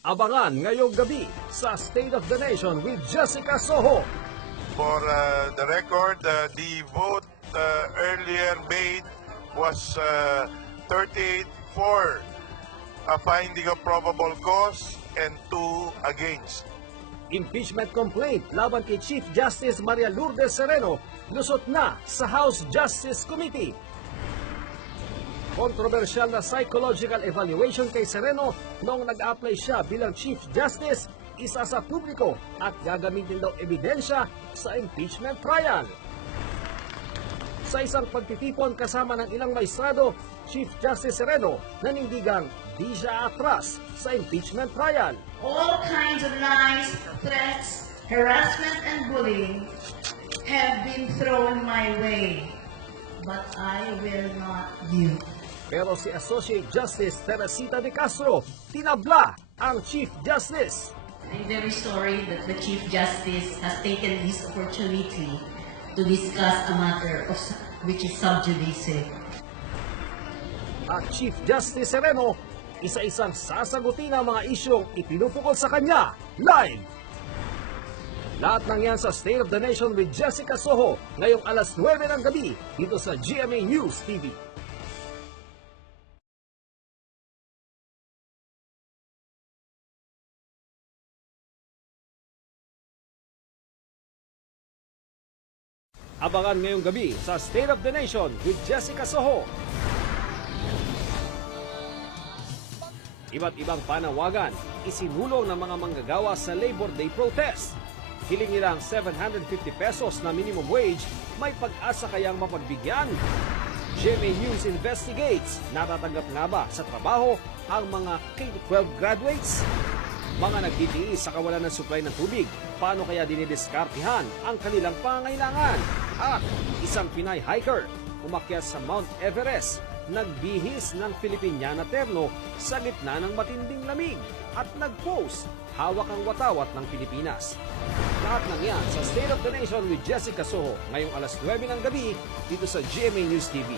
Abangan ngayong gabi sa State of the Nation with Jessica Soho. For the record, the vote earlier made was 38 for a finding of probable cause and 2 against. Impeachment complaint laban kay Chief Justice Maria Lourdes Sereno lusot na sa House Justice Committee. Kontrobersyal na psychological evaluation kay Sereno noong nag-apply siya bilang Chief Justice, isa sa publiko at gagamitin daw ebidensya sa impeachment trial. Sa isang pagtitipon kasama ng ilang maestrado, Chief Justice Sereno nanindigang di siya atras sa impeachment trial. All kinds of lies, threats, harassment, and bullying have been thrown my way, but I will not yield. Pero si Associate Justice Teresita de Castro tinabla ang Chief Justice. I'm very sorry that the Chief Justice has taken this opportunity to discuss a matter of which is sub judice. At Chief Justice Sereno, isa-isang sasagutin ang mga isyong ipinupukol sa kanya live. Lahat ng yan sa State of the Nation with Jessica Soho ngayong alas 9 ng gabi dito sa GMA News TV. Abangan ngayong gabi sa State of the Nation with Jessica Soho. Iba't ibang panawagan isinulong ng mga manggagawa sa Labor Day protest. Hiling nilang 750 pesos na minimum wage, may pag-asa kayang mapagbigyan? GMA News investigates, natatanggap nga ba sa trabaho ang mga K-12 graduates? Mga nagtitiis sa kawalan ng supply ng tubig, paano kaya dinidiskartihan ang kanilang pangangailangan? At isang Pinay hiker umakyat sa Mount Everest, nagbihis ng Filipiniana terno sa gitna ng matinding lamig at nag-post, hawak ang watawat ng Pilipinas. Lahat ng yan sa State of the Nation with Jessica Soho ngayong alas 9 ng gabi dito sa GMA News TV.